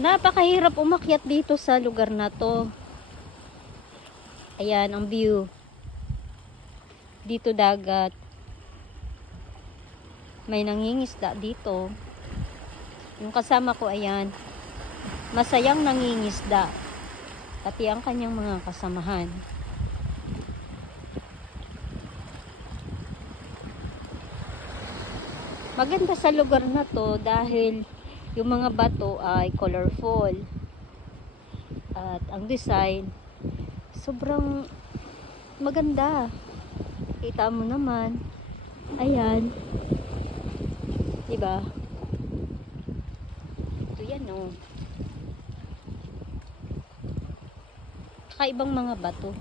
napakahirap umakyat dito sa lugar na to. Ayan ang view. Dito dagat. May nangingisda dito. Yung kasama ko, ayan, masayang nangingisda. Pati ang kanyang mga kasamahan. Maganda sa lugar na to dahil yung mga bato ay colorful. At ang design, sobrang maganda. Kita mo naman. Ayan. Diba? Ito yan, oh. Kakaibang mga bato.